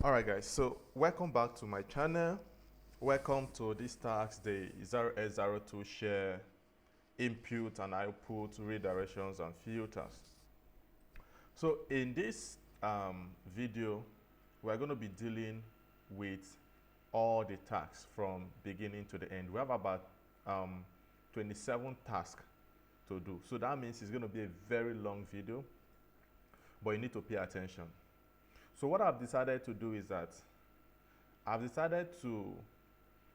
Alright guys, so welcome back to my channel. Welcome to this task, the 0S02 share input and output redirections and filters. So in this video, we're going to be dealing with all the tasks from beginning to the end. We have about 27 tasks to do. So that means it's going to be a very long video, but you need to pay attention. So what I've decided to do is that I've decided to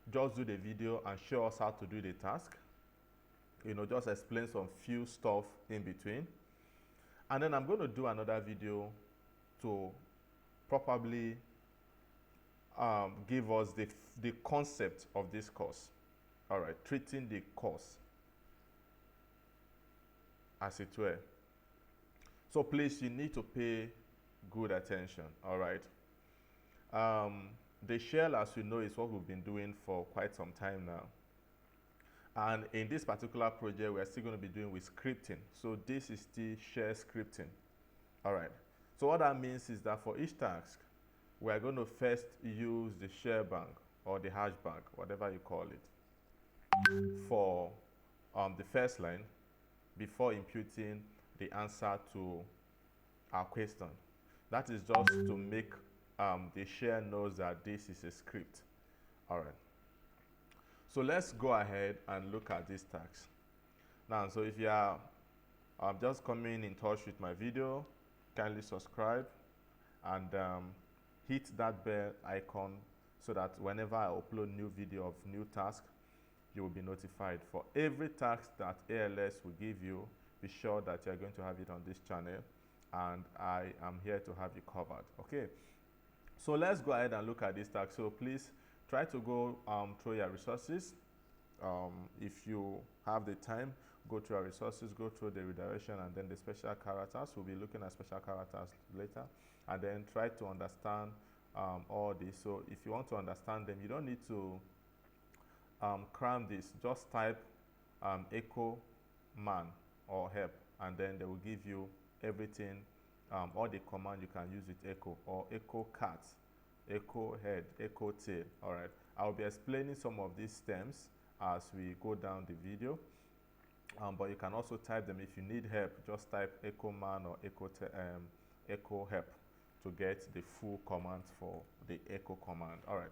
just do the video and show us how to do the task. Just explain some few stuff in between. And then I'm going to do another video to probably give us the concept of this course. All right, treating the course as it were. So please, you need to pay good attention. All right. The shell, as you know, is what we've been doing for quite some time now. And in this particular project, we're still going to be doing with scripting. So this is the share scripting. All right. So what that means is that for each task, we're going to first use the share bank or the hash bank, whatever you call it, for the first line before imputing the answer to our question. That is just to make the share knows that this is a script. All right. So let's go ahead and look at this task. Now, so if you are just coming in touch with my video, kindly subscribe and hit that bell icon so that whenever I upload new video of new task, you will be notified. For every task that ALX will give you, be sure that you're going to have it on this channel, and I am here to have you covered. Okay, so let's go ahead and look at this task. So please try to go through your resources. If you have the time, go through your resources, go through the redirection and then the special characters. We'll be looking at special characters later, and then try to understand all this. So if you want to understand them, you don't need to cram this. Just type echo man or help, and then they will give you everything, all the command you can use with echo, or echo cat, echo head, echo tail. All right, I'll be explaining some of these terms as we go down the video, but you can also type them. If you need help, just type echo man or echo help to get the full command for the echo command. All right,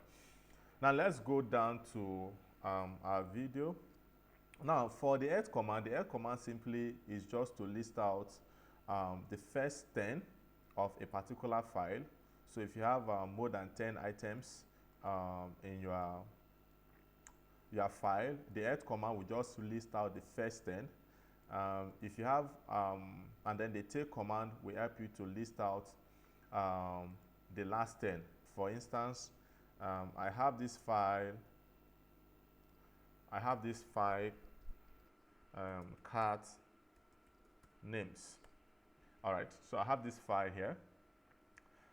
now let's go down to our video. Now for the head command simply is just to list out the first 10 of a particular file. So if you have more than 10 items in your file, the head command will just list out the first 10. If you have, and then the tail command will help you to list out the last 10. For instance, I have this file cat names. All right, so I have this file here,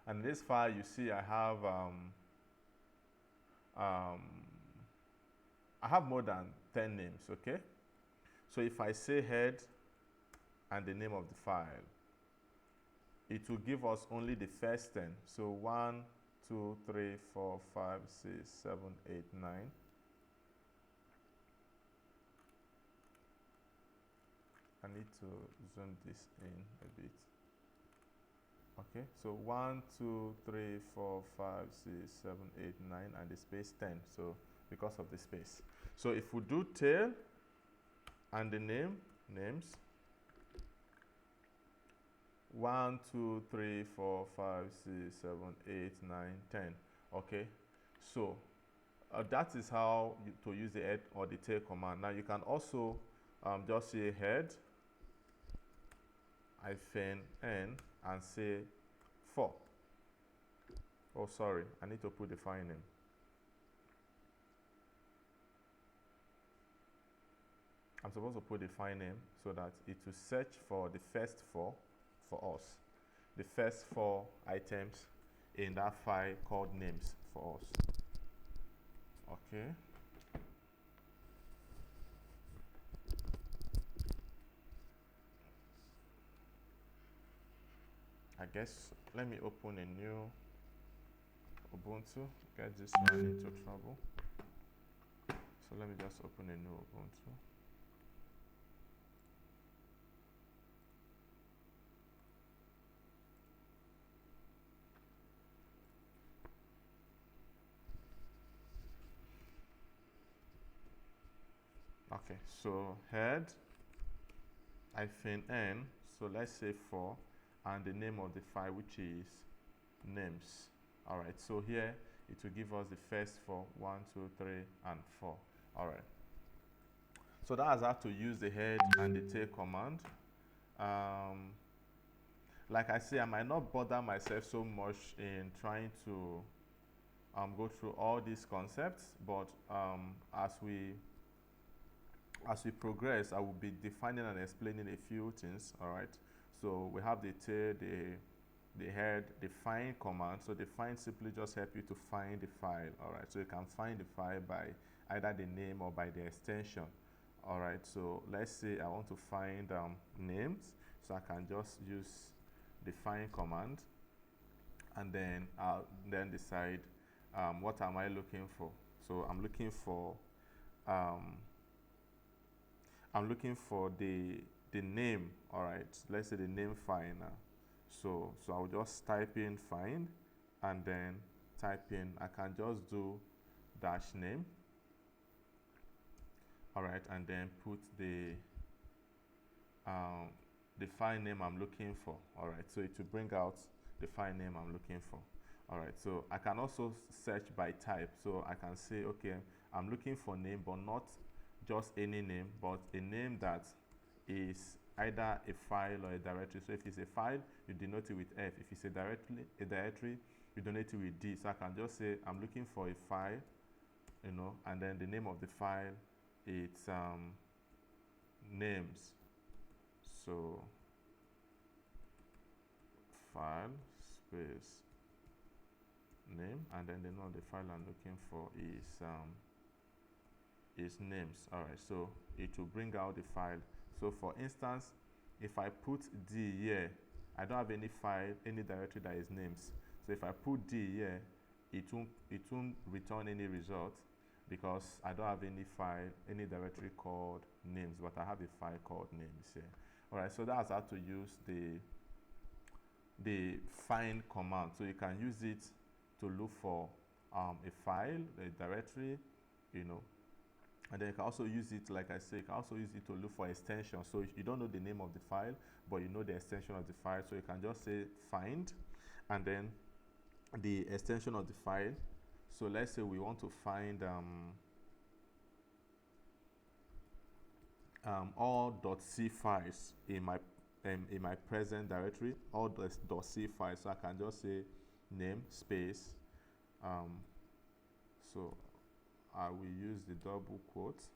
and in this file you see I have more than 10 names. Okay, so if I say head and the name of the file, it will give us only the first 10. So 1, 2, 3, 4, 5, 6, 7, 8, 9. I need to zoom this in a bit. Okay, so 1, 2, 3, 4, 5, 6, 7, 8, 9, and the space 10. So because of the space. So if we do tail and the names, 1, 2, 3, 4, 5, 6, 7, 8, 9, 10. Okay, so that is how to use the head or the tail command. Now you can also just say head -n and say 4. Oh, sorry, I need to put the file name. I'm supposed to put the file name so that it will search for the first 4 for us, the first 4 items in that file called names for us. Okay. I guess let me open a new Ubuntu, get this one into trouble. So let me just open a new Ubuntu. Okay, so head -n, so let's say 4, and the name of the file, which is names. All right, so here it will give us the first 4, 1, 2, 3, and 4. All right, so that's how to use the head and the tail command. Like I say, I might not bother myself so much in trying to go through all these concepts, but as we progress, I will be defining and explaining a few things. All right, so we have the tail, the head, the find command. So the find simply just help you to find the file. All right, so you can find the file by either the name or by the extension. All right, so let's say I want to find names, so I can just use the find command, and then I'll then decide what am I looking for. So I'm looking for the name. All right, let's say the name file now. So I'll just type in find, and then type in, I can just do -name. All right, and then put the file name I'm looking for. All right, so it will bring out the file name I'm looking for. All right, so I can also search by type. So I can say, okay, I'm looking for name, but not just any name, but a name that is either a file or a directory. So if it's a file, you denote it with F. If it's a directory, you denote it with D. So I can just say I'm looking for a file, you know, and then the name of the file, it's names. So file space name, and then the name of the file I'm looking for is names. All right, so it will bring out the file. So for instance, if I put D here, I don't have any file, any directory that is names. So if I put D here, it won't return any result, because I don't have any file, any directory called names, but I have a file called names here. All right, so that's how to use the find command. So you can use it to look for a file, a directory, you know, and then you can also use it, like I say, you can also use it to look for extension. So if you don't know the name of the file, but you know the extension of the file, so you can just say find, and then the extension of the file. So let's say we want to find all .c files in my present directory, all .c files. So I can just say name space. So I will use the double quote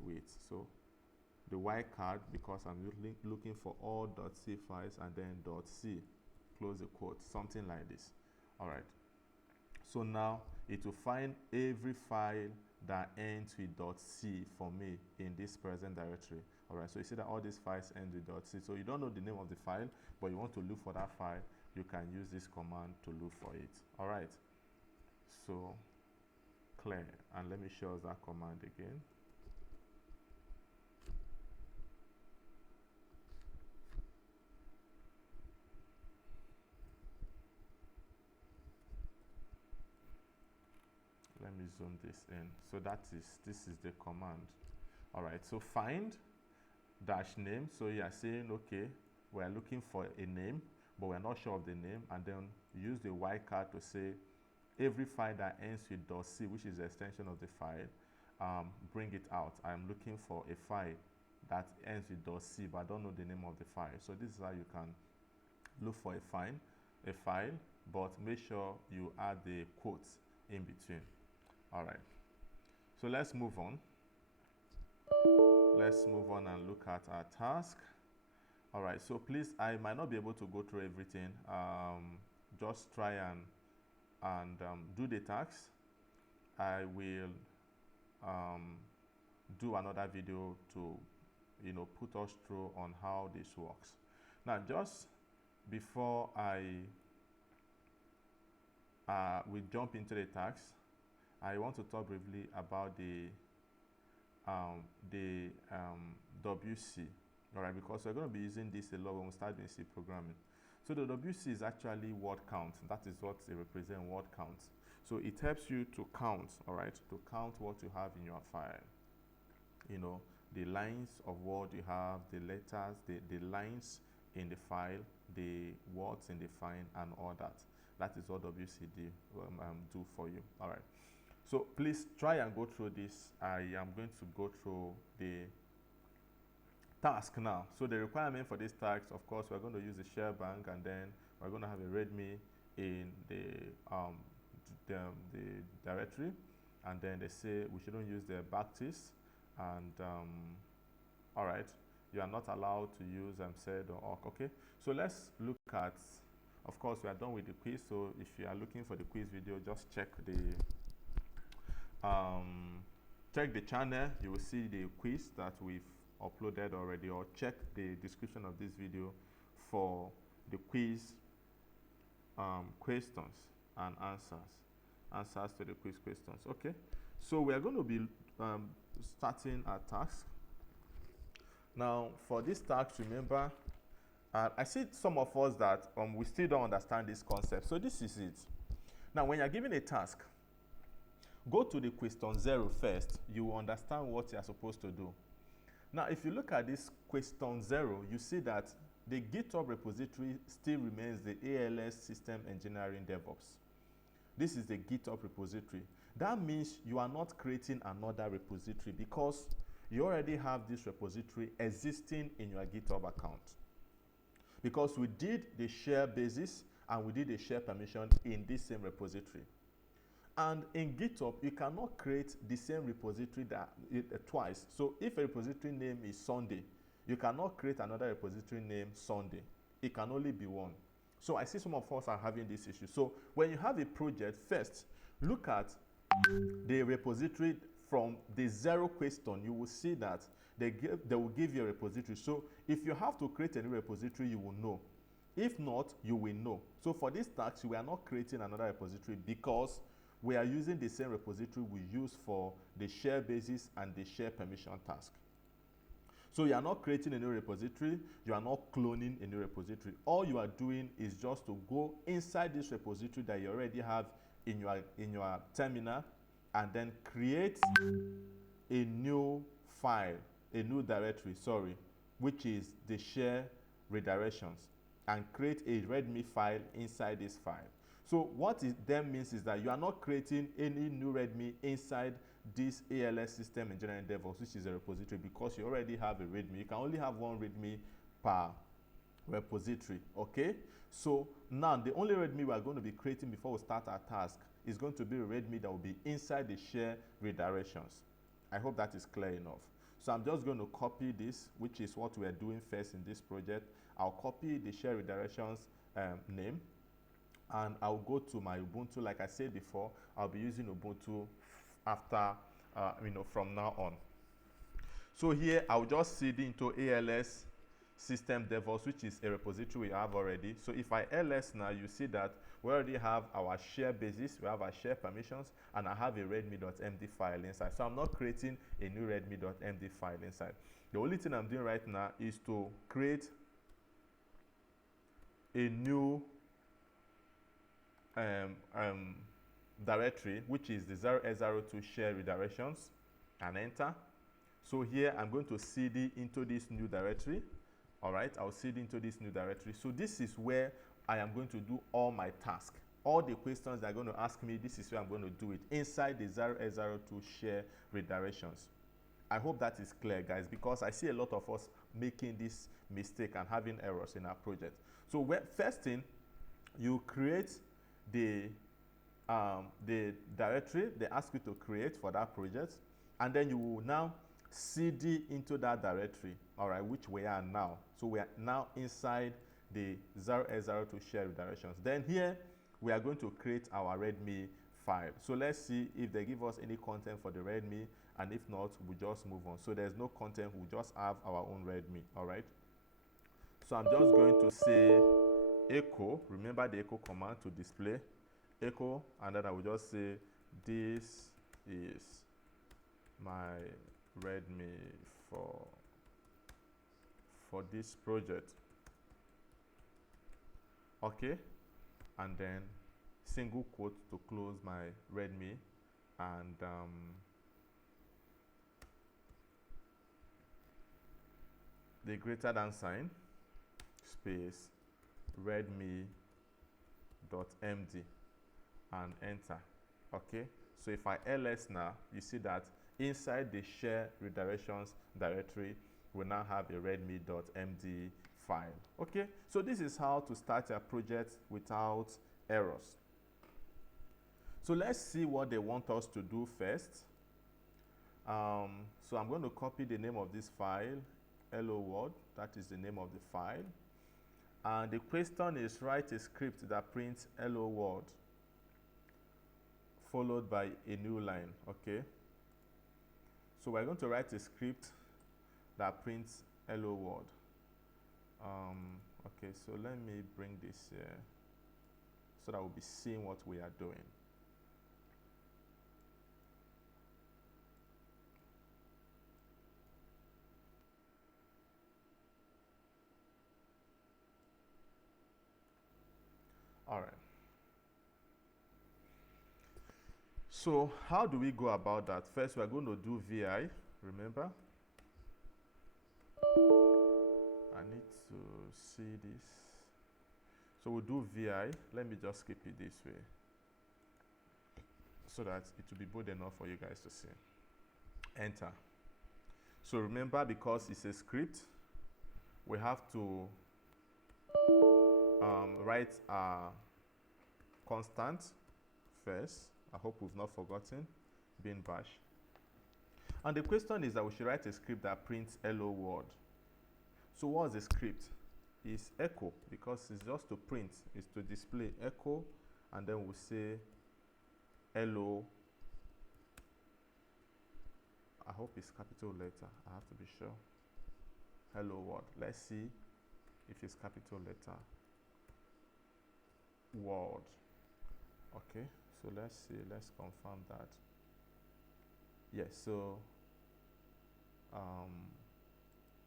with, so the wildcard, because I'm looking for all .c files, and then .c, close the quote, something like this. All right, so now it will find every file that ends with .c for me in this present directory. All right, so you see that all these files end with .c. So you don't know the name of the file, but you want to look for that file, you can use this command to look for it. All right, so clear, and let me show us that command again. Let me zoom this in. So this is the command. All right, so find -name. So you are saying, okay, we're looking for a name, but we're not sure of the name, and then use the wildcard to say every file that ends with .c, which is the extension of the file, bring it out. I'm looking for a file that ends with .c, but I don't know the name of the file. So this is how you can look for a file, but make sure you add the quotes in between. All right, so let's move on. Let's move on and look at our task. All right, so please, I might not be able to go through everything. Just try and do the tasks. I will do another video to, you know, put us through on how this works. Now, just before I we jump into the task. I want to talk briefly about the WC, all right, because we're going to be using this a lot when we start doing C programming. So the WC is actually word count. That is what it represents, word count. So it helps you to count, all right, to count what you have in your file. You know, the lines of word you have, the letters, the lines in the file, the words in the file, and all that. That is what WCD do for you, all right. So please try and go through this. I am going to go through the task now. So the requirement for this task, of course, we're going to use the share bank, and then we're going to have a readme in the directory, and then they say we shouldn't use the backtick, and all right, you are not allowed to use sed or awk. Okay, so let's look at, of course, we are done with the quiz. So if you are looking for the quiz video, just check the channel. You will see the quiz that we've uploaded already, or check the description of this video for the quiz questions and answers to the quiz questions. Okay, so we are going to be starting our task now. For this task, remember, I see some of us that we still don't understand this concept. So this is it. Now when you're given a task, go to the question 0 first. You will understand what you are supposed to do. Now, if you look at this question 0, you see that the GitHub repository still remains the ALX System Engineering DevOps. This is the GitHub repository. That means you are not creating another repository because you already have this repository existing in your GitHub account. Because we did the share basis and we did the share permission in this same repository. And in GitHub, you cannot create the same repository twice. So if a repository name is Sunday, you cannot create another repository named Sunday. It can only be one. So I see some of us are having this issue. So when you have a project, first, look at the repository from the 0 question. You will see that they will give you a repository. So if you have to create a new repository, you will know. If not, you will know. So for this task, we are not creating another repository because we are using the same repository we use for the share basis and the share permission task. So you are not creating a new repository, you are not cloning a new repository. All you are doing is just to go inside this repository that you already have in your terminal, and then create a new file, a new directory, sorry, which is the share redirections, and create a readme file inside this file. So what it then means is that you are not creating any new readme inside this ALX System Engineering DevOps, which is a repository, because you already have a readme. You can only have one readme per repository, okay? So now the only readme we are going to be creating before we start our task is going to be a readme that will be inside the share redirections. I hope that is clear enough. So I'm just going to copy this, which is what we are doing first in this project. I'll copy the share redirections name, and I'll go to my Ubuntu. Like I said before, I'll be using Ubuntu after, from now on. So here, I'll just cd into ALX System DevOps, which is a repository we have already. So if I ls now, you see that we already have our share basis, we have our share permissions, and I have a readme.md file inside. So I'm not creating a new readme.md file inside. The only thing I'm doing right now is to create a new directory, which is the 0s02 share redirections, and enter. So here I'm going to cd into this new directory. All right, I'll cd into this new directory. So this is where I am going to do all my tasks. All the questions they're going to ask me, this is where I'm going to do it, inside the 0s02 share redirections. I hope that is clear, guys, because I see a lot of us making this mistake and having errors in our project. So first thing, you create the directory they ask you to create for that project, and then you will now cd into that directory, all right, which we are now. So we are now inside the 0s02 share redirections. Then here we are going to create our readme file. So let's see if they give us any content for the readme, and if not, we just move on. So there's no content, we just have our own readme, all right. So I'm just going to say echo, remember the echo command to display echo, and then I will just say this is my readme for this project. Okay, and then single quote to close my readme, and the greater than sign space readme.md and enter. Okay, so if I ls now, you see that inside the share redirections directory, we now have a readme.md file. Okay, so this is how to start your project without errors. So let's see what they want us to do first. So I'm going to copy the name of this file, hello world, that is the name of the file. And the question is, write a script that prints hello world followed by a new line. Okay, so we're going to write a script that prints hello world. Okay, so let me bring this here so that we'll be seeing what we are doing. All right. So how do we go about that? First, we're going to do VI, remember? I need to see this. So we'll do VI. Let me just skip it this way so that it will be bold enough for you guys to see. Enter. So remember, because it's a script, we have to write a constant first. I hope we've not forgotten, bin bash. And the question is that we should write a script that prints hello world. So what's the script? It's echo, because it's just to print, it's to display echo, and then we'll say hello. I hope it's capital letter, I have to be sure. Hello world. Let's see if it's capital letter. World. Okay, so let's see, let's confirm that. Yes, so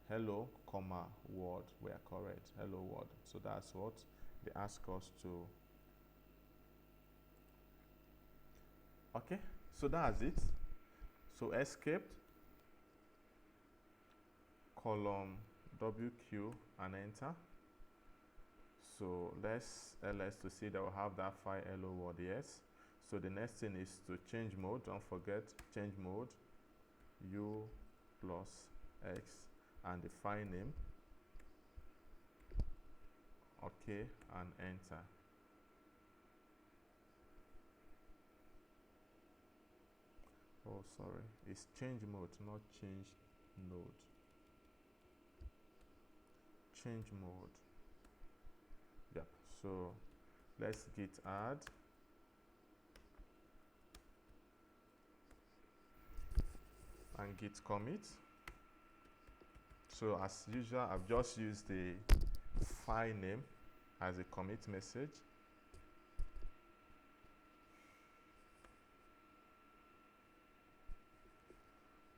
hello, comma, word, we are correct. Hello world. So that's what they ask us to. Okay, so that's it. So escape, column WQ, and enter. So let's ls to see that we have that file hello world, yes. So the next thing is to change mode. Don't forget, change mode, u plus x, and the file name. Okay, and enter. Oh, sorry, it's change mode, not change node. Change mode. Yeah, so let's git add. And git commit. So as usual, I've just used the file name as a commit message.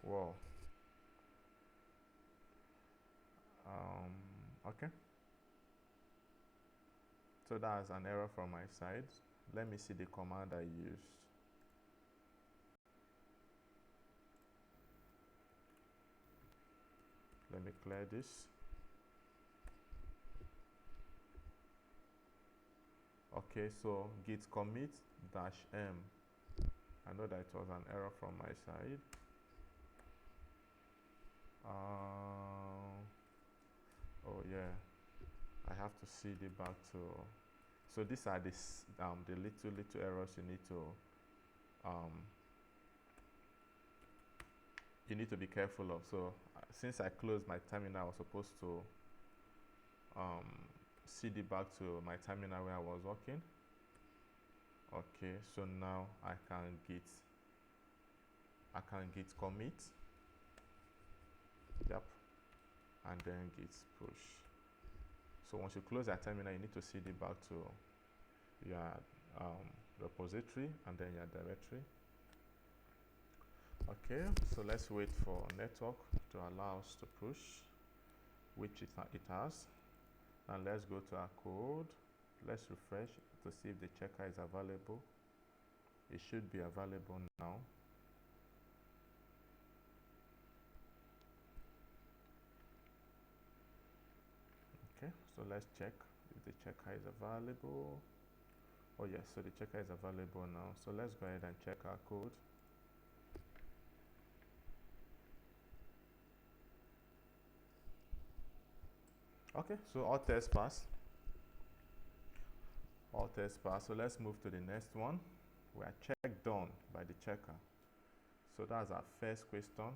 Wow. Okay. So that's an error from my side. Let me see the command I used. Let me clear this. Okay, so git commit -m. I know that it was an error from my side. Oh yeah, I have to see the back to. So these are the little errors you need to be careful of. So since I closed my terminal, I was supposed to cd back to my terminal where I was working. Okay, so now I can git commit. Yep, and then git push. So once you close that terminal, you need to cd back to your repository and then your directory. Okay, so let's wait for network to allow us to push, which it has. And let's go to our code. Let's refresh to see if the checker is available. It should be available now. Okay, so let's check if the checker is available. Oh yes, so the checker is available now. So let's go ahead and check our code. Okay, so all tests pass. All tests pass. So let's move to the next one. We are checked done by the checker. So that's our first question.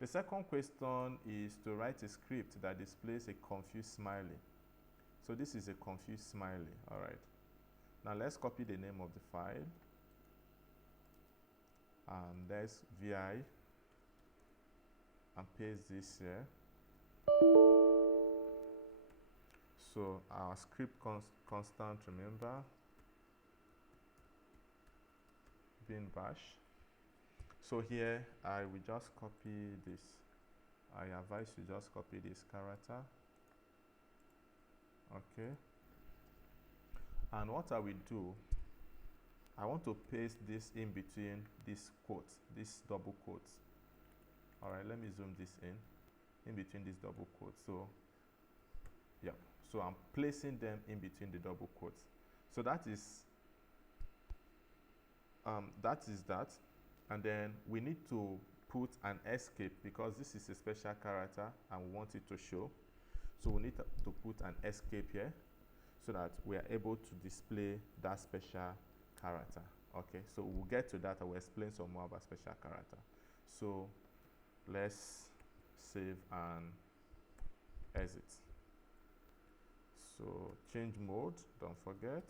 The second question is to write a script that displays a confused smiley. So this is a confused smiley. All right. Now let's copy the name of the file. And there's VI. And paste this here. So our script constant, remember, bin bash. So here I will just copy this. I advise you just copy this character. Okay. And what I will do, I want to paste this in between these quotes, these double quotes. All right, let me zoom this in between these double quotes. So, yeah. So I'm placing them in between the double quotes. So that is that. And then we need to put an escape because this is a special character and we want it to show. So we need to put an escape here so that we are able to display that special character. Okay, so we'll get to that. I will explain some more about special character. So let's save and exit. So change mode, don't forget.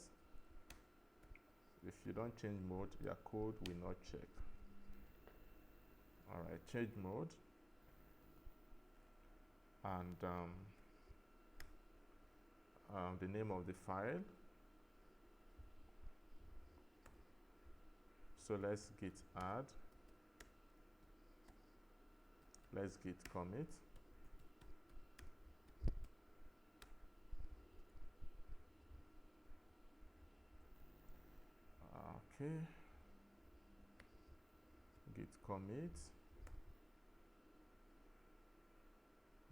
If you don't change mode, your code will not check. All right, change mode. And the name of the file. So let's git add. Let's git commit. Okay. Git commit.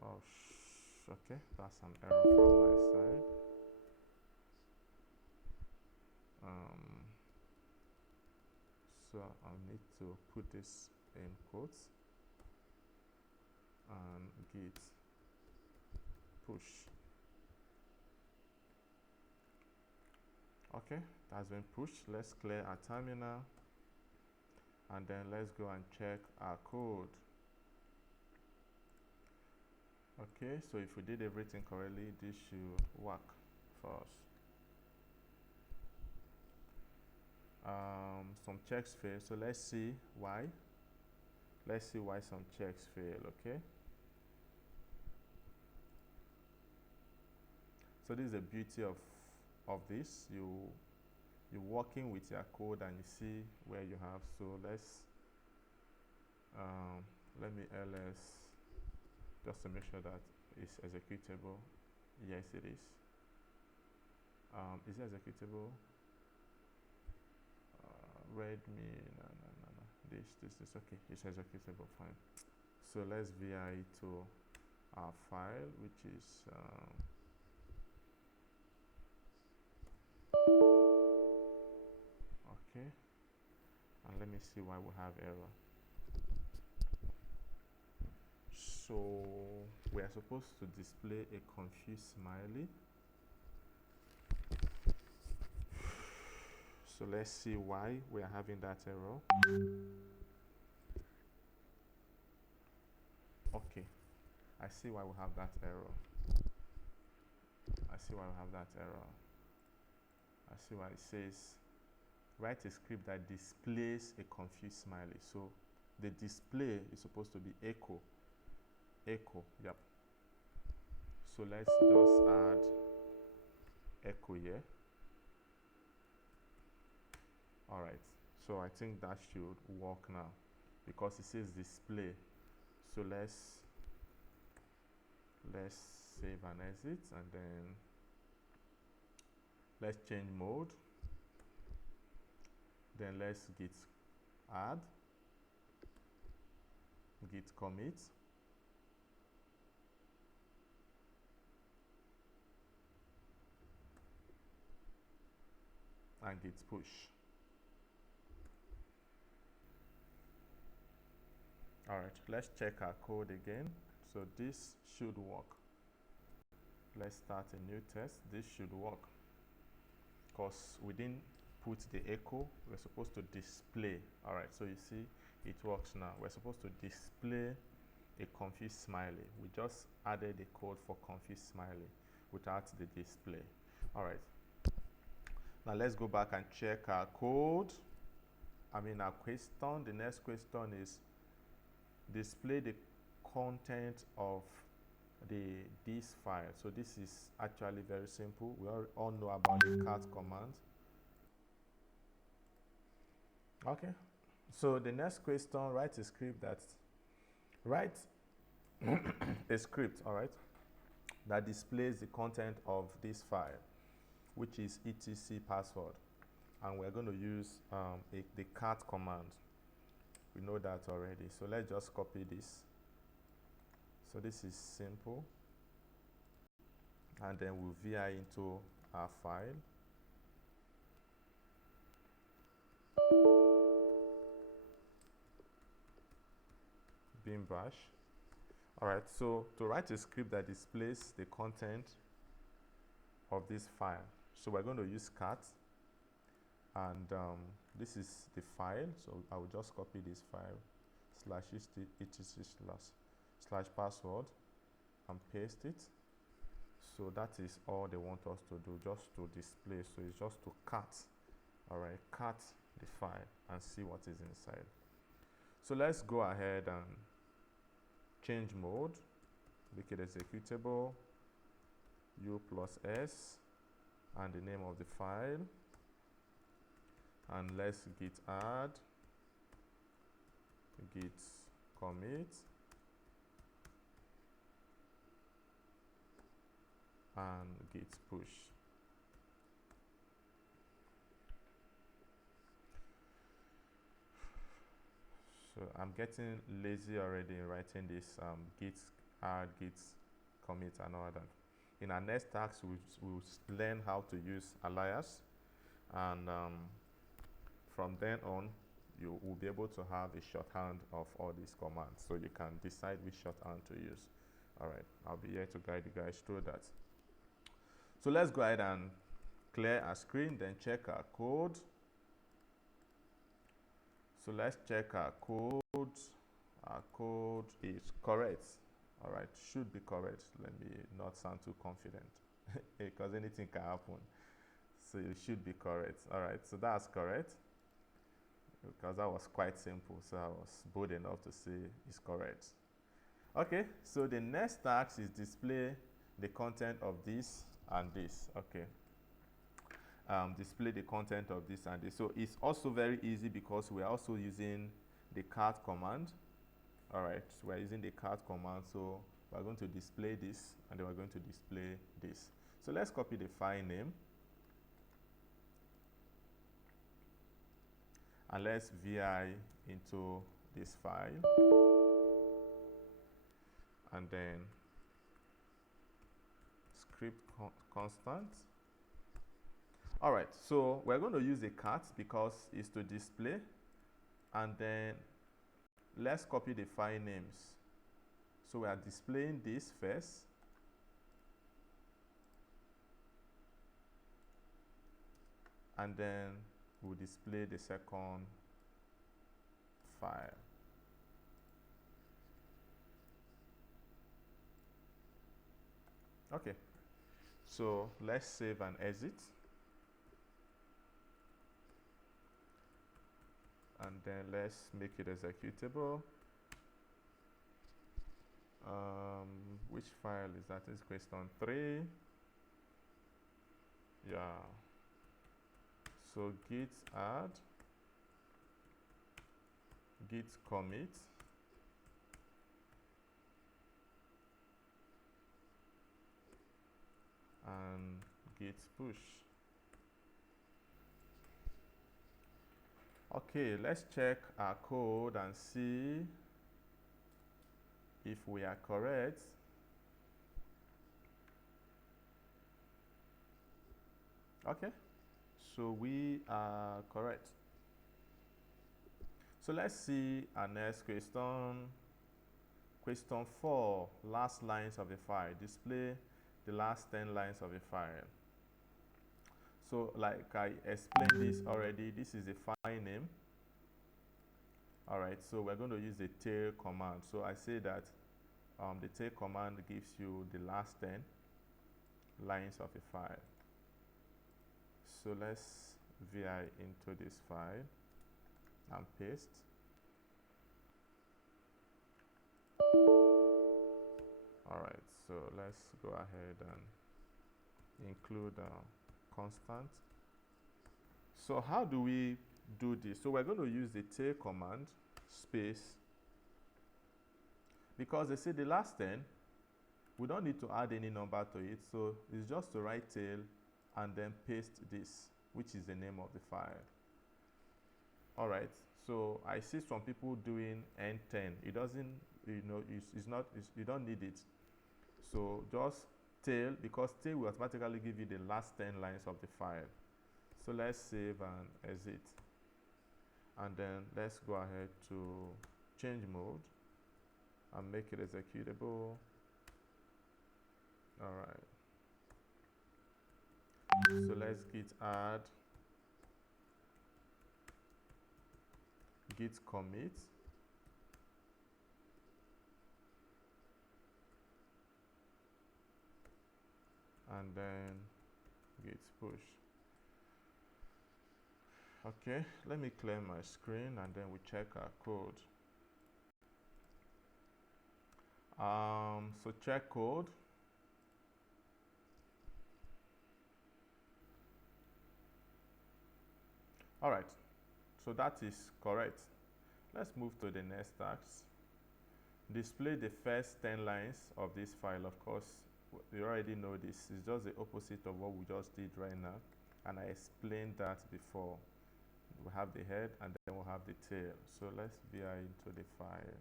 Oh, okay, that's an error from my side. So I'll need to put this in quotes and git push. Okay, that's been pushed. Let's clear our terminal and then let's go and check our code. Okay, so if we did everything correctly, this should work for us. Some checks fail, so let's see why. Let's see why some checks fail, okay? So this is the beauty of this. You're working with your code and you see where you have. So let's let me ls just to make sure that it's executable. Yes, it is. Is it executable? Readme, no. This okay. It's executable, fine. So let's vi to our file, which is okay. And let me see why we have error. So we are supposed to display a confused smiley. So let's see why we are having that error. Okay, I see why we have that error. I see why we have that error. I see why it says write a script that displays a confused smiley. So the display is supposed to be echo. Echo, yep. So let's just add echo here. So I think that should work now because it says display. So let's save and exit, and then let's change mode. Then let's git add, git commit, and git push. All right, let's check our code again. So this should work. Let's start a new test. This should work because we didn't put the echo. We're supposed to display. All right, so you see it works now. We're supposed to display a confused smiley. We just added the code for confused smiley without the display. All right, now let's go back and check our code. Our question. The next question is display the content of this file. So this is actually very simple. We all know about the cat command. Okay, so the next question, write a script all right, that displays the content of this file, which is etc password, and we're going to use the cat command. We know that already, so let's just copy this. So this is simple, and then we'll VI into our file. Bin bash. All right, so to write a script that displays the content of this file, so we're going to use cat, and this is the file. So I will just copy this file /etc/password and paste it. So that is all they want us to do, just to display. So it's just to cat. All right, cat the file and see what is inside. So let's go ahead and change mode, make it executable, u+s, and the name of the file, and let's git add, git commit, and git push. So I'm getting lazy already in writing this git add, git commit, and all that. In our next task, we'll learn how to use alias, and from then on, you will be able to have a shorthand of all these commands, so you can decide which shorthand to use. All right, I'll be here to guide you guys through that. So let's go ahead and clear our screen, then check our code. So let's check our code. Our code is correct. All right, should be correct. Let me not sound too confident because anything can happen. So it should be correct. All right, so that's correct because that was quite simple. So I was bold enough to say it's correct. Okay, so the next task is display the content of this and this. Okay. Display the content of this and this. So it's also very easy because we are also using the cat command. All right, so we're using the cat command. So we're going to display this, and then we're going to display this. So let's copy the file name, and let's VI into this file, and then script constant. All right, so we're going to use a cat because it's to display, and then let's copy the file names. So we are displaying this first, and then we'll display the second file. Okay, so let's save and exit. And then let's make it executable. Which file is that? It's question 3. Yeah. So git add, git commit, and git push. Okay, let's check our code and see if we are correct. Okay, so we are correct. So let's see our next question. Question 4, last lines of a file. Display the last 10 lines of a file. So like I explained this already, this is a file name. All right, so we're going to use the tail command. So I say that the tail command gives you the last 10 lines of a file. So let's VI into this file and paste. All right, so let's go ahead and include constant. So how do we do this? So we're going to use the tail command space, because they say the last 10, we don't need to add any number to it, so it's just to write tail and then paste this, which is the name of the file. All right, so I see some people doing N10. It doesn't, you don't need it. So just tail, because tail will automatically give you the last 10 lines of the file. So let's save and exit. And then let's go ahead to change mode and make it executable. All right. So let's git add, git commit, and then git push. Okay, let me clear my screen and then we check our code. So check code. All right, so that is correct. Let's move to the next task. Display the first 10 lines of this file. Of course, you already know this. It's just the opposite of what we just did right now. And I explained that before. We have the head and then we'll have the tail. So let's VI into the file.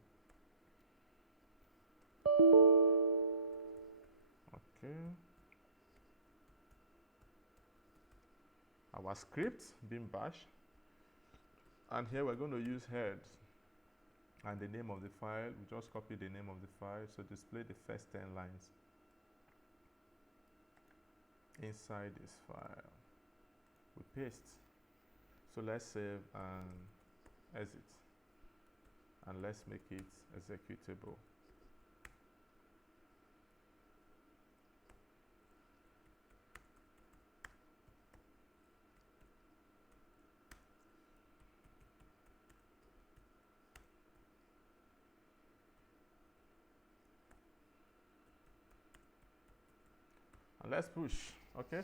Okay. Our script being bash. And here we're going to use head and the name of the file. We just copy the name of the file. So display the first 10 lines inside this file. We paste. So let's save and exit. And let's make it executable. And let's push, okay?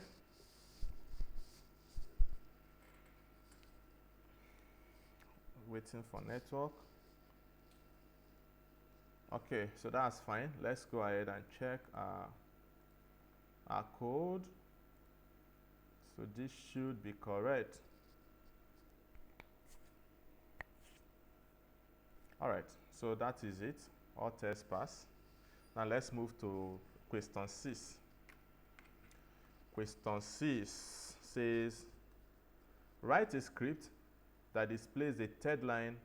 Waiting for network. Okay, so that's fine. Let's go ahead and check our code. So this should be correct. All right, so that is it. All tests pass. Now let's move to question 6. Question 6 says, write a script that displays the third line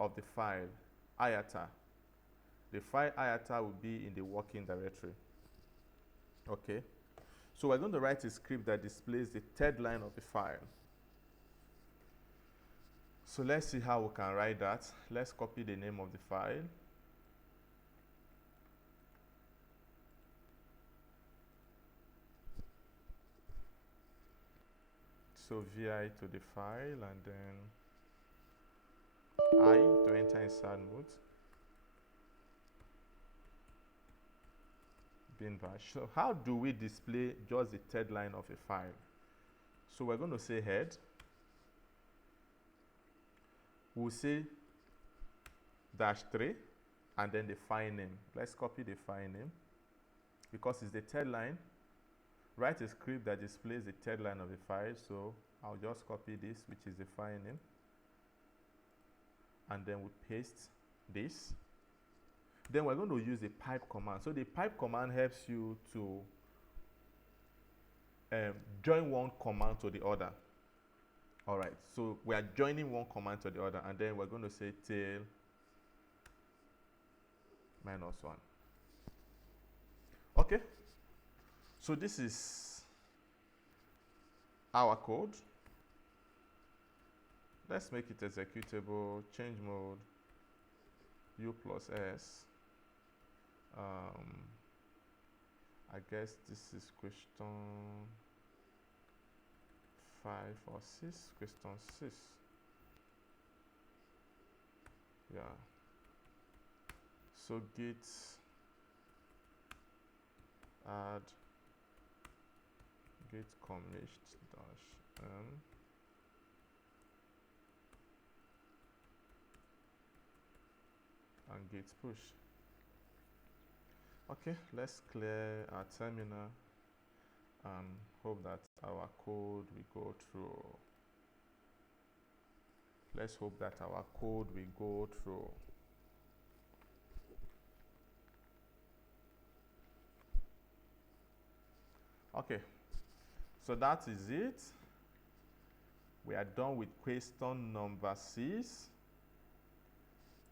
of the file, IATA. The file IATA will be in the working directory. Okay, so we're going to write a script that displays the third line of the file. So let's see how we can write that. Let's copy the name of the file. So VI to the file and then I to enter inside mode. Bin bash. So how do we display just the third line of a file? So we're going to say head. We'll say -3 and then the file name. Let's copy the file name because it's the third line. Write a script that displays the third line of the file. So I'll just copy this, which is the file name, and then we paste this. Then we're going to use the pipe command. So the pipe command helps you to join one command to the other. All right, so we are joining one command to the other, and then we're going to say tail -1. Okay, so this is our code. Let's make it executable. Change mode U+S. I guess this is question 5 or 6. Question 6. Yeah. So git add git commit -m and git push. Okay, let's clear our terminal and hope that our code will go through. Let's hope that our code will go through. Okay, so that is it. We are done with question number 6.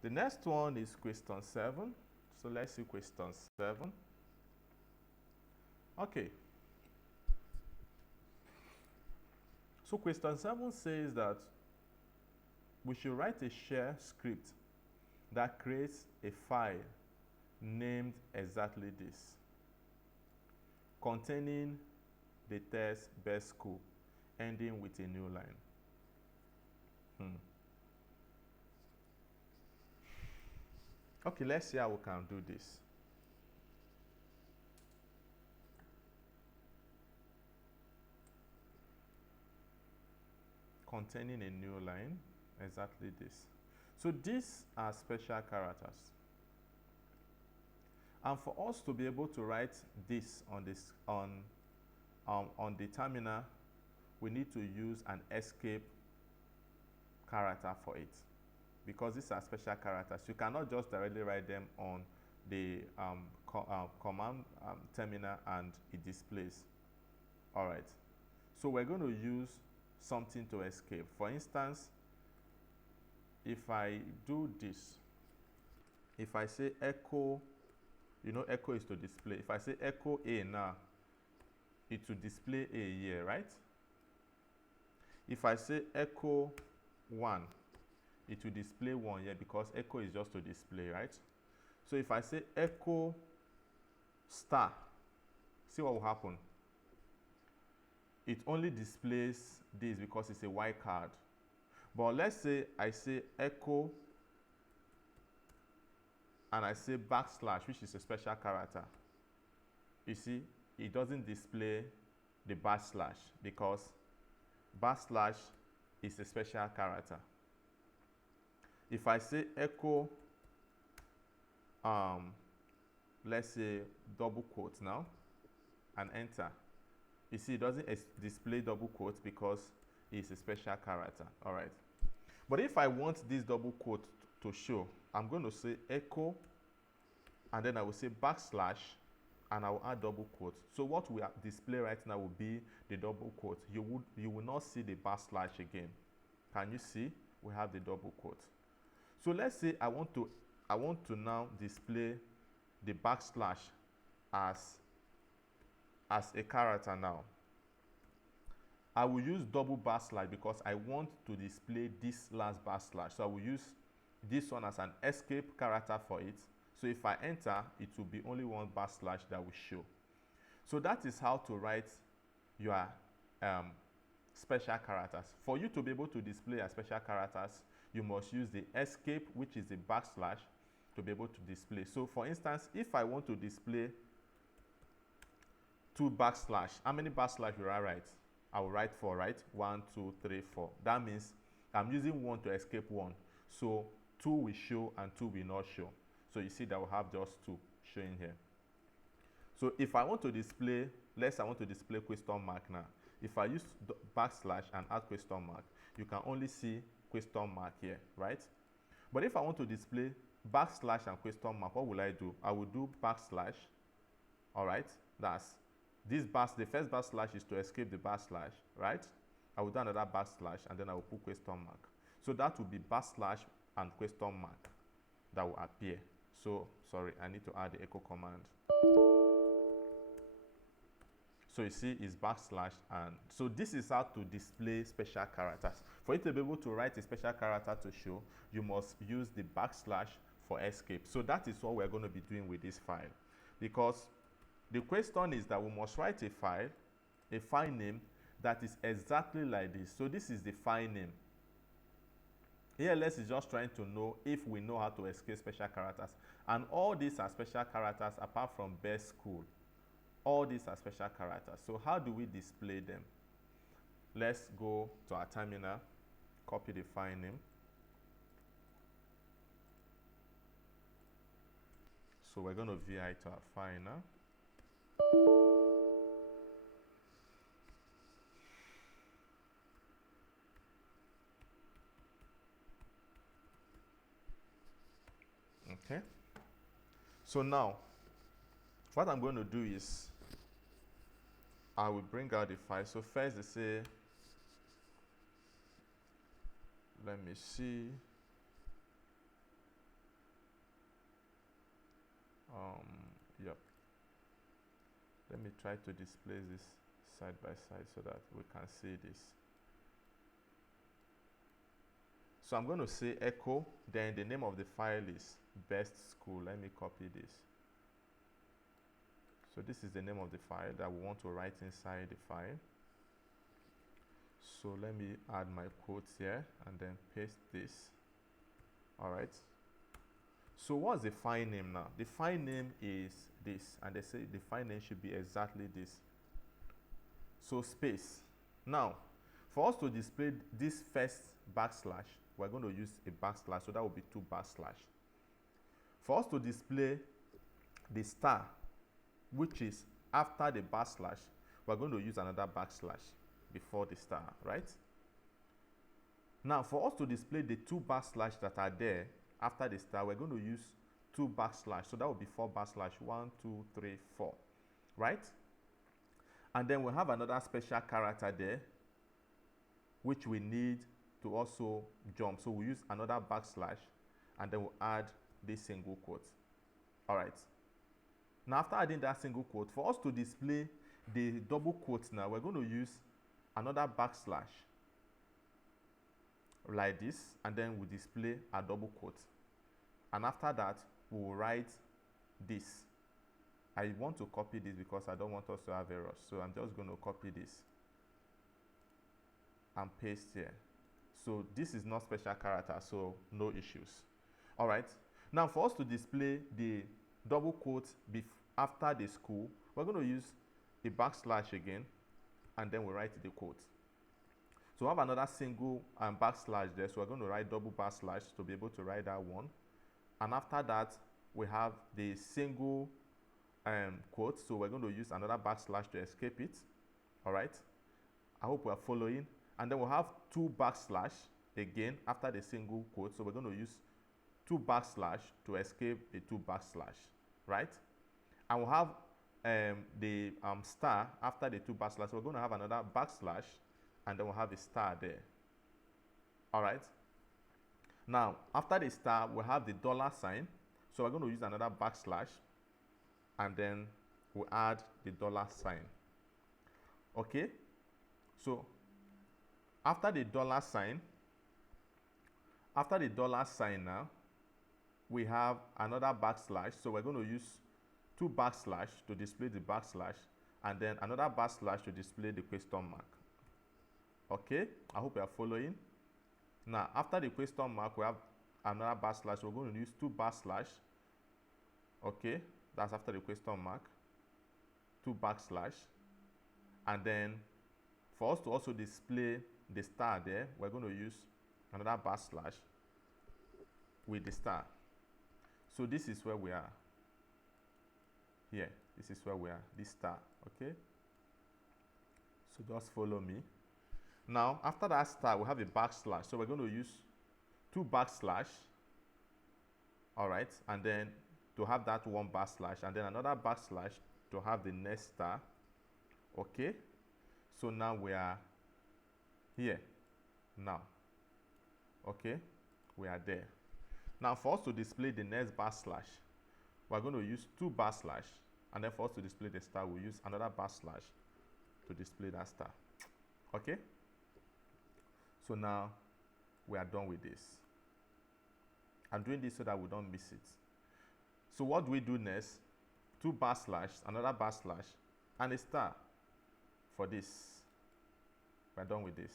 The next one is question 7. So let's see question 7. Okay. So question 7 says that we should write a shell script that creates a file named exactly this, containing the text best school, ending with a new line. Okay, let's see how we can do this. Containing a new line, exactly this. So these are special characters. And for us to be able to write this on the terminal, we need to use an escape character for it, because these are special characters. You cannot just directly write them on the command terminal and it displays. All right, so we're going to use something to escape. For instance, if I do this, if I say echo, you know, echo is to display. If I say echo A now, it will display A here, right? If I say echo 1, it will display 1 here, because echo is just to display, right? So if I say echo star, see what will happen? It only displays this because it's a wildcard. But let's say I say echo and I say backslash, which is a special character. You see, it doesn't display the backslash because backslash is a special character. If I say echo, let's say double quotes now, and enter, you see it doesn't display double quotes because it's a special character. All right. But if I want this double quote to show, I'm going to say echo, and then I will say backslash, and I will add double quotes. So what we display right now will be the double quote. You will not see the backslash again. Can you see? We have the double quote. So let's say I want to now display the backslash as a character now. I will use double backslash because I want to display this last backslash. So I will use this one as an escape character for it. So if I enter, it will be only one backslash that will show. So that is how to write your special characters. For you to be able to display your special characters, you must use the escape, which is the backslash, to be able to display. So for instance, if I want to display 2 backslash, how many backslash will I write? I will write 4, right? 1, 2, 3, 4. That means I'm using 1 to escape 1. So 2 will show and 2 will not show. So you see that we have just 2 showing here. So if I want to display, let's say I want to display question mark now. If I use backslash and add question mark, you can only see question mark here, right? But if I want to display backslash and question mark, what will I do? I will do backslash, all right? That's this the first backslash is to escape the backslash, right? I will do another backslash and then I will put question mark. So that will be backslash and question mark that will appear. So, sorry, I need to add the echo command. So you see it's backslash, and so this is how to display special characters. For you to be able to write a special character to show, you must use the backslash for escape. So that is what we're going to be doing with this file. Because the question is that we must write a file name that is exactly like this. So this is the file name. ALX is just trying to know if we know how to escape special characters. And all these are special characters apart from best school. All these are special characters. So how do we display them? Let's go to our terminal, copy the file name. So we're going to VI to our file now. Okay. So now, what I'm going to do is, I will bring out the file. So first they say, let me see. Yep. Let me try to display this side by side so that we can see this. So I'm going to say echo, then the name of the file is best school. Let me copy this. So this is the name of the file that we want to write inside the file. So let me add my quotes here and then paste this. All right. So what's the file name now? The file name is this, and they say the file name should be exactly this. So space. Now, for us to display this first backslash, we're going to use a backslash, so that will be 2 backslash. For us to display the star, which is after the backslash, we're going to use another backslash before the star, right? Now, for us to display the 2 backslash that are there after the star, we're going to use 2 backslash. So that will be 4 backslash, 1, 2, 3, 4, right? And then we have another special character there, which we need to also jump. So we use another backslash, and then we'll add this single quote. All right. Now, after adding that single quote, for us to display the double quotes now, we're going to use another backslash like this, and then we'll display a double quote. And after that, we'll write this. I want to copy this because I don't want us to have errors. So I'm just going to copy this and paste here. So this is not special character, so no issues. All right. Now, for us to display the double quote after the school, we're going to use a backslash again, and then we write the quote. So we have another single backslash there, so we're going to write double backslash to be able to write that one. And after that, we have the single quote, so we're going to use another backslash to escape it. All right. I hope we are following. And then we'll have 2 backslash again after the single quote, so we're going to use 2 backslash to escape the 2 backslash, right? And we'll have the star after the 2 backslash. So we're going to have another backslash, and then we'll have a star there. All right. Now, after the star, we'll have the $sign. So we're going to use another backslash, and then we'll add the $sign. Okay. So after the $sign, now, we have another backslash. So we're going to use 2 backslash to display the backslash, and then another backslash to display the question mark. Okay, I hope you are following. Now, after the question mark, we have another backslash. We're going to use 2 backslash. Okay, that's after the question mark. 2 backslash. And then for us to also display the star there, we're going to use another backslash with the star. So this is where we are. Here, this is where we are, this star, okay? So just follow me. Now, after that star, we have a backslash. So we're going to use 2 backslash, all right? And then to have that 1 backslash, and then another backslash to have the next star, okay? So now we are here, now, okay? We are there. Now, for us to display the next backslash, we're going to use 2 backslash, and then for us to display the star, we'll use another backslash to display that star, okay? So now we are done with this. I'm doing this so that we don't miss it. So what do we do next? 2 backslash, another backslash, and a star for this. We're done with this.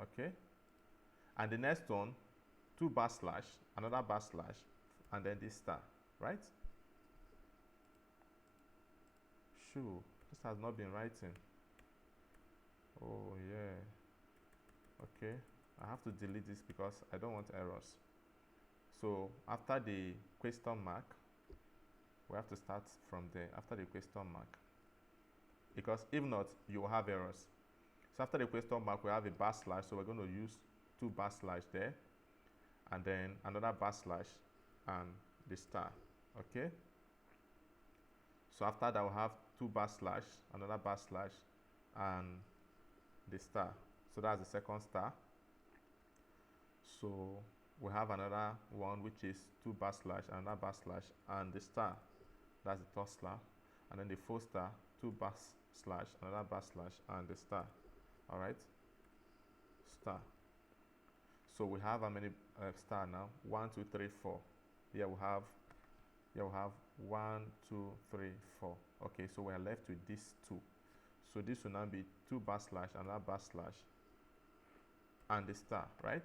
Okay? And the next one, 2 backslash, another backslash, and then this star, right? Sure, this has not been writing. Oh yeah. Okay, I have to delete this because I don't want errors. So after the question mark, we have to start from there, after the question mark. Because if not, you will have errors. So after the question mark, we have a backslash, so we're going to use 2 backslash there, and then another backslash and the star, okay? So after that, we'll have 2 backslash, another backslash, and the star. So that's the second star. So we have another one, which is 2 backslash, another backslash, and the star. That's the third star. And then the fourth star, 2 backslash, another backslash, and the star. All right? Star. So we have how many star now? 1, 2, 3, 4. Here we have 1, 2, 3, 4. Okay, so we are left with these 2. So this will now be 2 backslash, another backslash, and the star, right?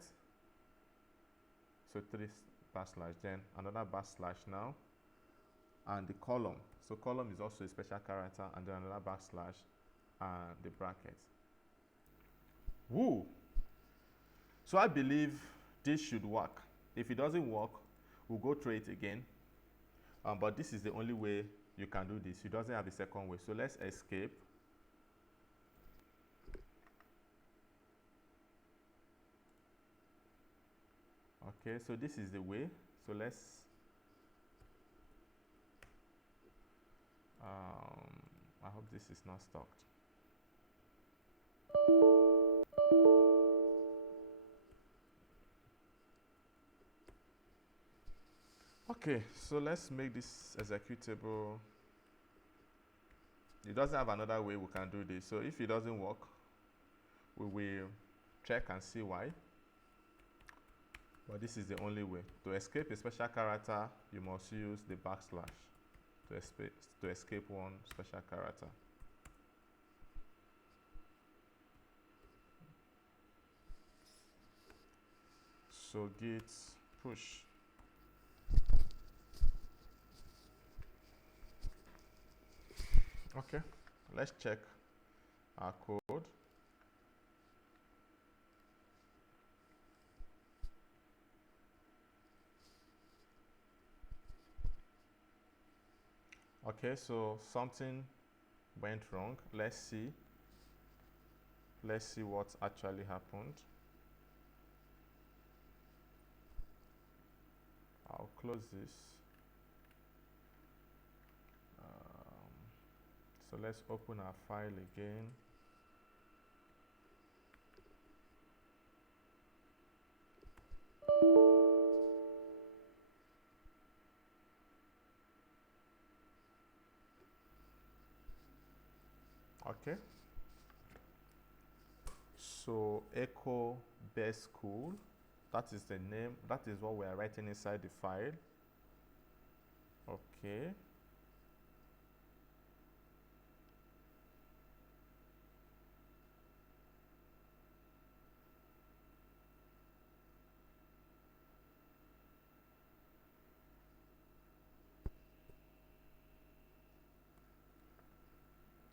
So 3 backslash, then another backslash now, and the column. So column is also a special character, and then another backslash, and the bracket. Woo! So I believe this should work. If it doesn't work, we'll go through it again. But this is the only way you can do this. It doesn't have a second way. So let's escape. Okay, so this is the way. So let's I hope this is not stopped. Okay, so let's make this executable. It doesn't have another way we can do this. So if it doesn't work, we will check and see why. But this is the only way. To escape a special character, you must use the backslash to escape one special character. So git push. Okay, let's check our code. Okay, so something went wrong. Let's see what actually happened. I'll close this. So let's open our file again. Okay. So echo best school, that is the name, that is what we are writing inside the file. Okay.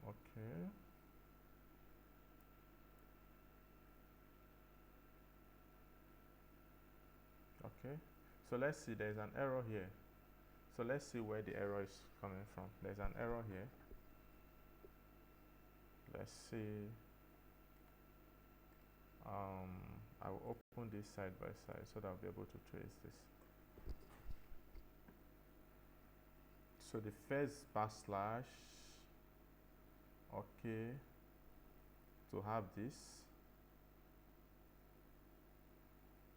Okay. Okay, so let's see, there's an error here. So let's see where the error is coming from. There's an error here. Let's see. I will open this side by side so that I'll be able to trace this. So the first backslash, okay, to have this.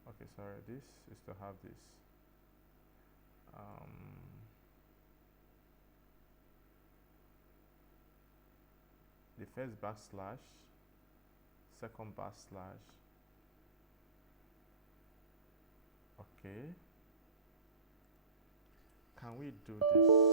Okay, sorry, this is to have this. The first backslash, second backslash, okay. Can we do this?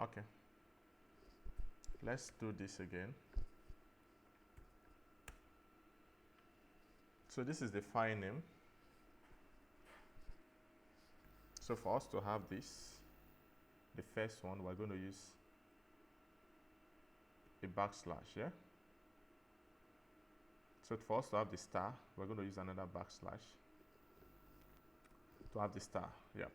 Okay, let's do this again. So this is the file name. So for us to have this, the first one, we're going to use a backslash, yeah? So for us to have the star, we're going to use another backslash to have the star, yep.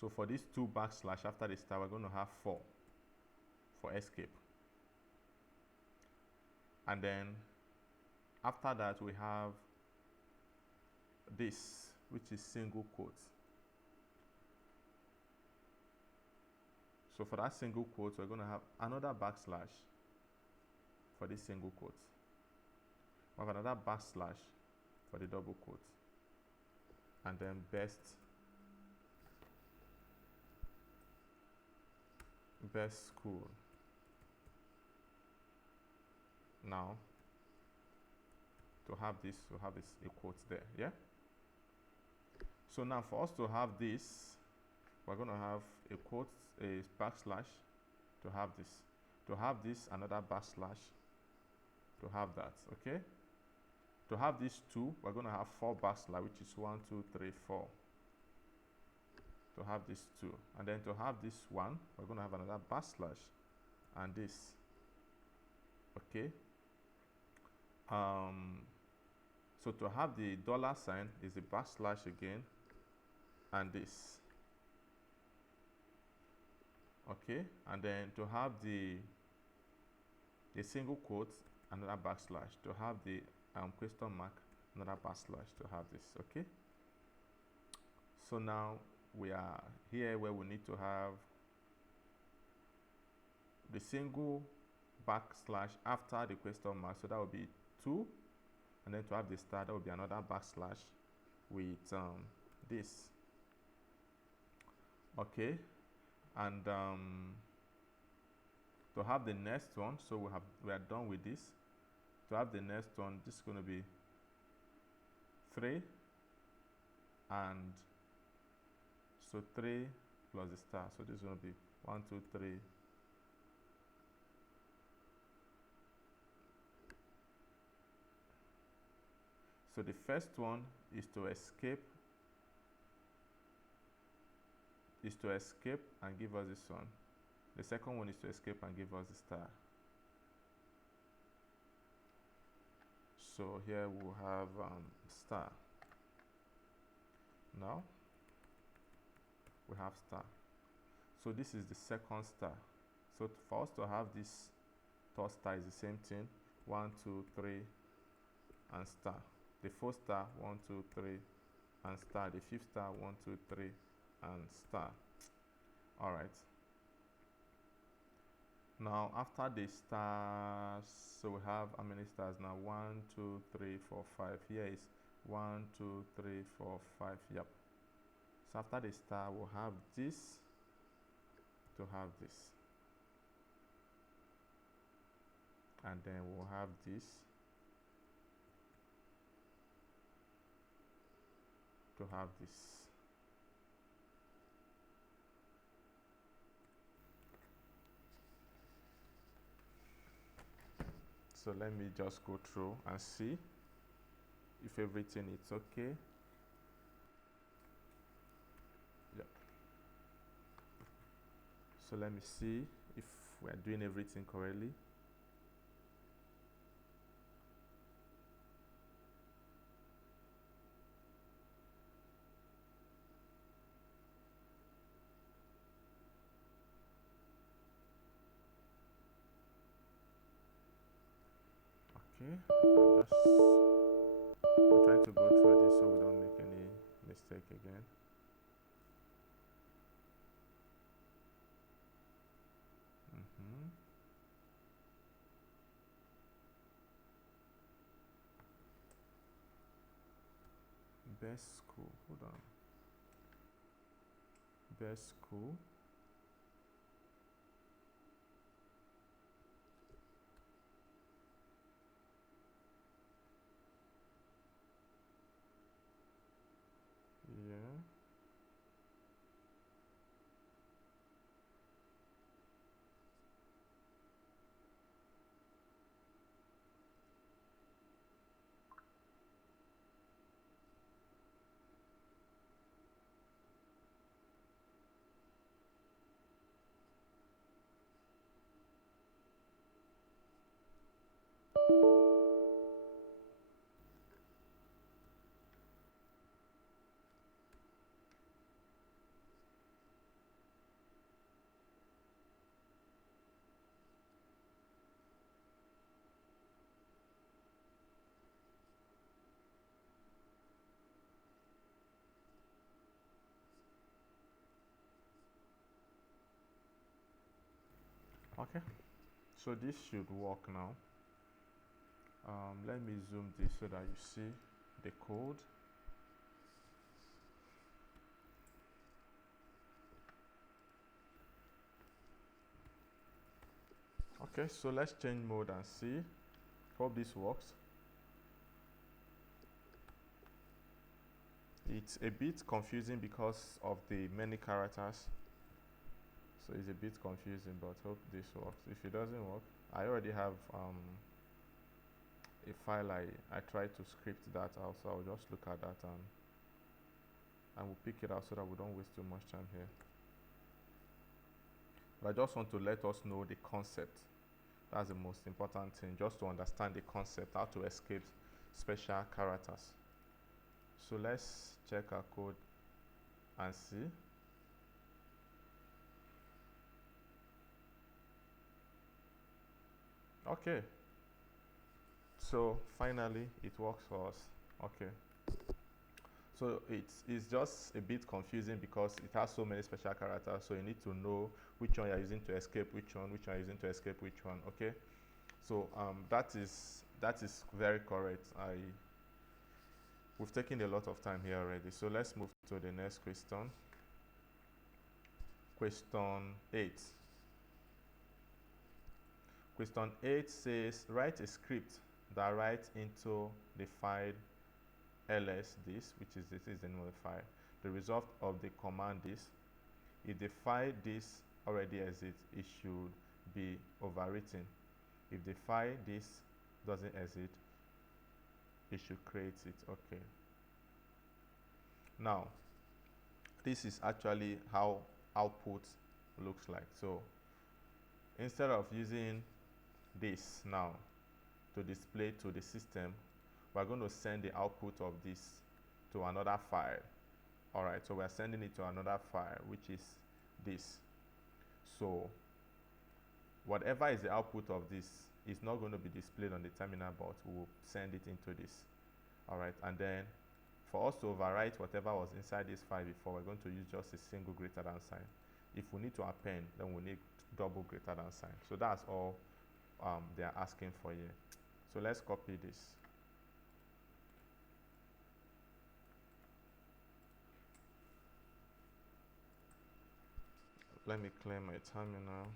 So for these two backslash after the star, we're going to have 4 for escape. And then after that, we have this, which is single quotes. So for that single quote, we're going to have another backslash for this single quote. We have another backslash for the double quote. And then best school. Now, to have this, we'll have this a quote there, yeah? So now for us to have this, we're going to have a quote, a backslash to have this. To have this, another backslash to have that, okay? To have these two, we're going to have 4 backslash, which is 1, 2, 3, 4. To have these 2. And then to have this one, we're going to have another backslash and this, okay? So to have the dollar sign is the backslash again and this, okay? And then to have the single quote, another backslash. To have the question mark, another backslash to have this, okay? So now we are here where we need to have the single backslash after the question mark, so that would be 2, and then to have the star, that would be another backslash with this, okay? And to have the next one, so we are done with this. To have the next one, this is going to be 3, and so 3 plus the star, so this is going to be 1, 2, 3. So the first one is to escape and give us this one. The second one is to escape and give us the star. So here we'll have star. Now we have star. So this is the second star. So for us to have this third star is the same thing. 1, 2, 3 and star. The fourth star, 1, 2, 3 and star. The fifth star, 1, 2, 3 and star. All right. Now after the stars, so we have how many stars now? 1, 2, 3, 4, 5. Here is 1, 2, 3, 4, 5. Yep. So after the star, we'll have this to have this, and then we'll have this to have this. So let me just go through and see if everything is okay. Yep. So let me see if we are doing everything correctly. Okay, I'm trying to go through this so we don't make any mistake again. Best school, hold on. Best school. Yeah. Okay, so this should work now. Let me zoom this so that you see the code. Okay, so let's change mode and see. Hope this works. It's a bit confusing because of the many characters. So it's a bit confusing, but hope this works. If it doesn't work, I already have a file I tried to script that out, so I'll just look at that and we'll pick it out so that we don't waste too much time here. But I just want to let us know the concept. That's the most important thing, just to understand the concept, how to escape special characters. So let's check our code and see. Okay, so finally it works for us. Okay, so it's just a bit confusing because it has so many special characters, so you need to know which one you're using to escape which one you're using to escape which one. Okay, so that is very correct. We've taken a lot of time here already, so let's move to the next question. Question 8. Question 8 says, write a script that writes into the file ls this, which is this is the name of the file. The result of the command is, if the file this already exists, it should be overwritten. If the file this doesn't exist, it should create it. Okay. Now, this is actually how output looks like. So instead of using this now to display to the system, we're going to send the output of this to another file. All right, so we're sending it to another file, which is this. So whatever is the output of this is not going to be displayed on the terminal, but we'll send it into this. All right, and then for us to overwrite whatever was inside this file before, we're going to use just a single greater than sign. If we need to append, then we need double greater than sign. So that's all they are asking for here. So let's copy this. Let me clear my terminal.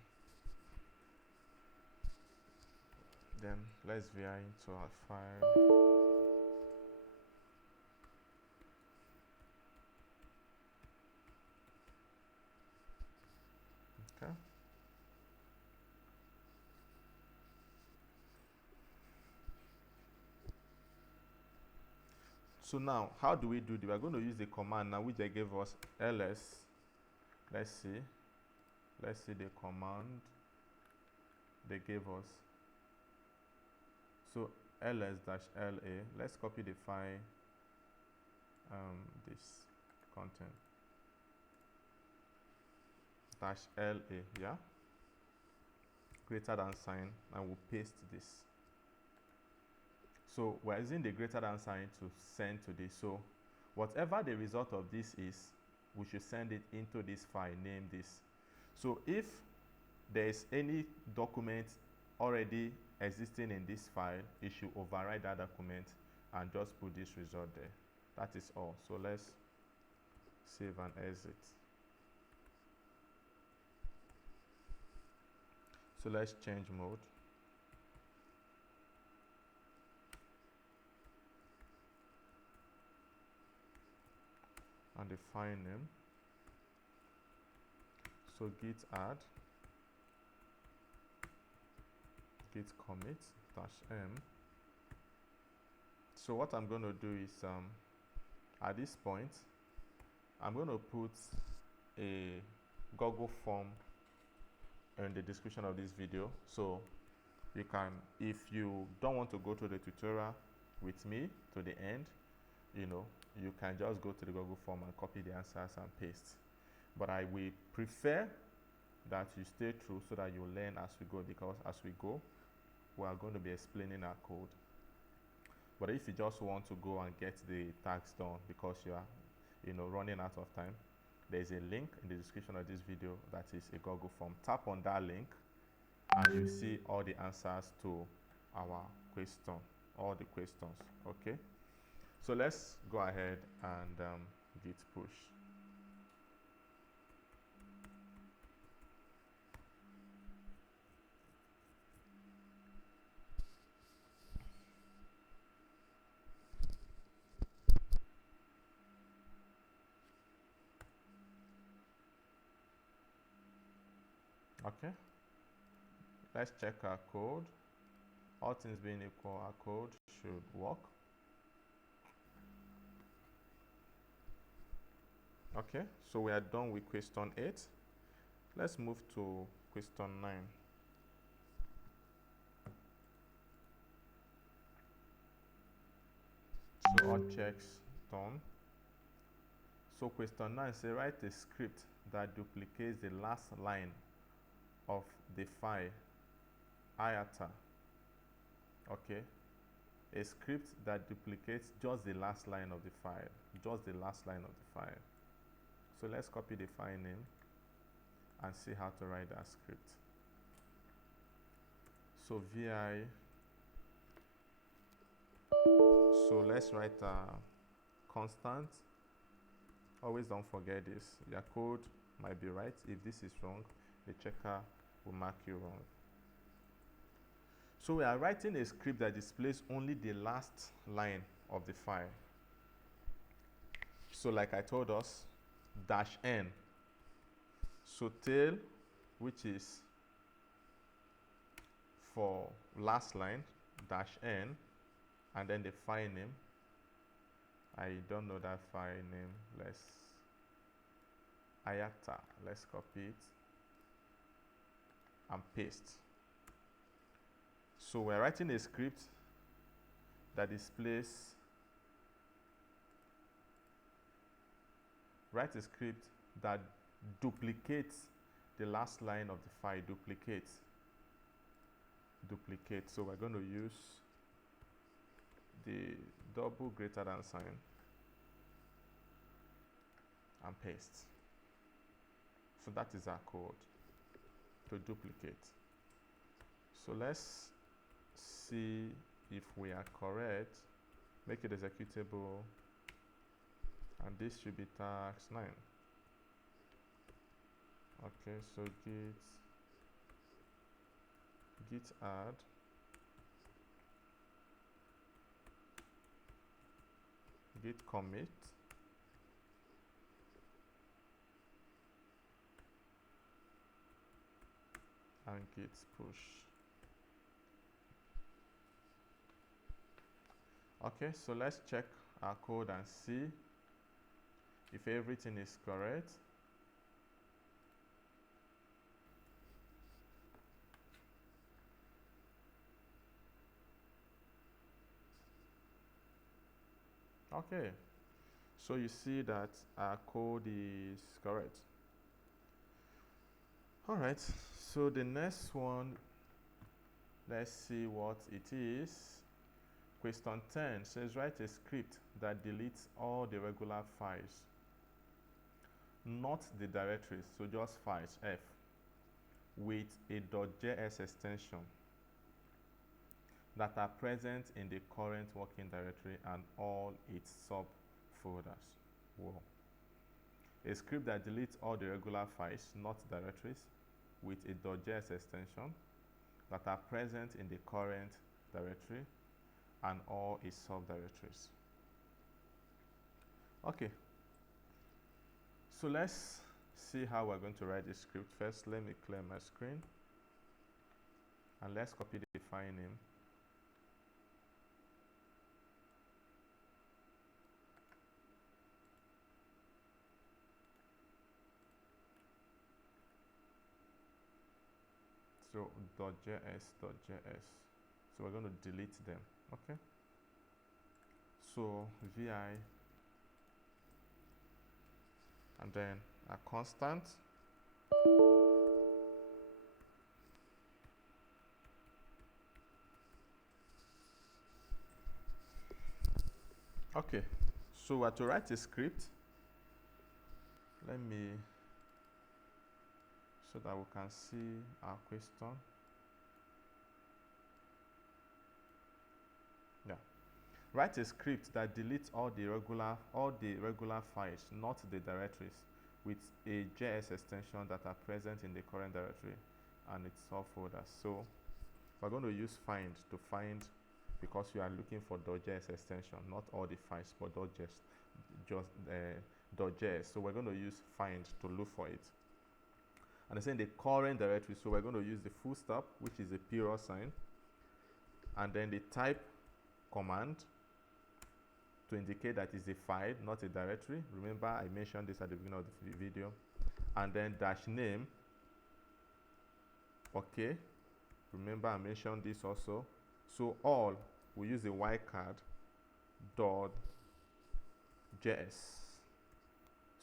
Then let's VI into our file. Okay. So now, how do we do this? We're going to use the command now, which they gave us, ls. Let's see the command they gave us. So ls-la, let's copy the file, this content, -la, yeah, greater than sign, and we'll paste this. So we're using the greater than sign to send to this. So whatever the result of this is, we should send it into this file, name this. So if there is any document already existing in this file, it should override that document and just put this result there. That is all. So let's save and exit. So let's change mode. And the file name. So git add, git commit -m. So what I'm going to do is, at this point, I'm going to put a Google form in the description of this video. So you can, if you don't want to go to the tutorial with me to the end, you can just go to the Google form and copy the answers and paste. But I will prefer that you stay through so that you learn as we go, because as we go, we are going to be explaining our code. But if you just want to go and get the tags done because you are running out of time, there is a link in the description of this video that is a Google form. Tap on that link and you see all the answers to our question, all the questions. Okay, so let's go ahead and git push. Okay, let's check our code. All things being equal, our code should work. Okay, so we are done with question 8. Let's move to question 9. So all checks done. So question 9 says write a script that duplicates the last line of the file IATA. Okay, a script that duplicates just the last line of the file, So let's copy the file name and see how to write that script. So vi, so let's write a constant. Always don't forget this. Your code might be right. If this is wrong, the checker will mark you wrong. So we are writing a script that displays only the last line of the file. So like I told us, -n. So tail, which is for last line, -n, and then the file name. I don't know that file name. IATA. Let's copy it and paste. So we're writing a script that displays, write a script that duplicates the last line of the file, duplicate. So we're going to use the double greater than sign and paste. So that is our code to duplicate. So let's see if we are correct. Make it executable, and this should be task 9. Okay, so git add, git commit, and git push. Okay, so let's check our code and see if everything is correct. Okay, so you see that our code is correct. All right, so the next one, let's see what it is. Question 10 says write a script that deletes all the regular files, not the directories, so just files, F, with a .js extension that are present in the current working directory and all its subfolders. Whoa. A script that deletes all the regular files, not directories, with a .js extension that are present in the current directory and all its subdirectories. Okay, so let's see how we're going to write this script. First, let me clear my screen and let's copy the file name. So .js. So we're going to delete them. Okay. So vi and then a constant. Okay. So we're to write a script. Let me, so that we can see our question. Yeah. Write a script that deletes all the regular files, not the directories, with a JS extension that are present in the current directory and its subfolders. So we're going to use find to find, because we are looking for .js extension, not all the files, but .js. So we're going to use find to look for it. And it's in the current directory, so we're going to use the full stop, which is a period sign, and then the type command to indicate that it's a file, not a directory. Remember, I mentioned this at the beginning of the video. And then dash name. Okay. Remember, I mentioned this also. So all, we use the wildcard .js.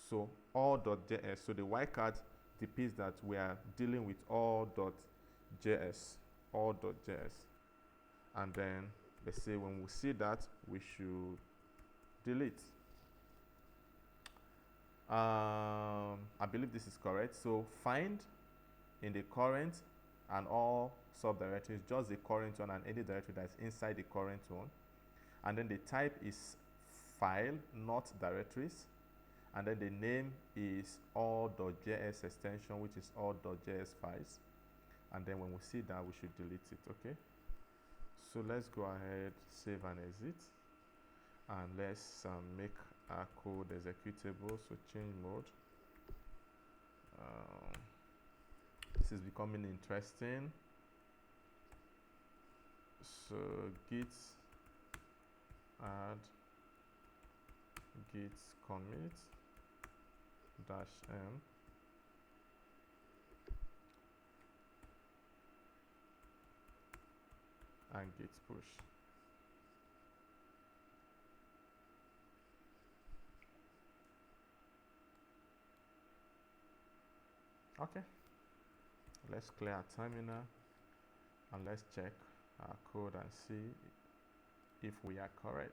So all.js. So the wildcard depicts that we are dealing with all.js. All.js. And then let's say when we see that, we should delete. I believe this is correct. So find in the current and all subdirectories, just the current one and any directory that's inside the current one. And then the type is file, not directories. And then the name is all.js extension, which is all.js files. And then when we see that, we should delete it. Okay. So let's go ahead, save and exit. And let's make our code executable. So change mode. This is becoming interesting. So git add git commit -m and git push. Okay, let's clear our terminal and let's check our code and see if we are correct.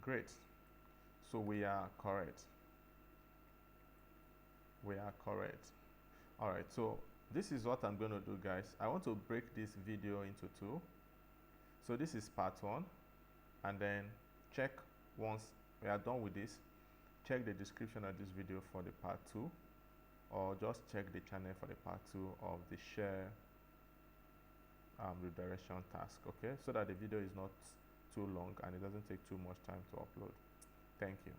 Great. So we are correct. We are correct. All right, so this is what I'm going to do, guys. I want to break this video into two. So this is part 1, and then check, once we are done with this, check the description of this video for the part 2, or just check the channel for the part 2 of the share redirection task, okay, so that the video is not too long and it doesn't take too much time to upload. Thank you.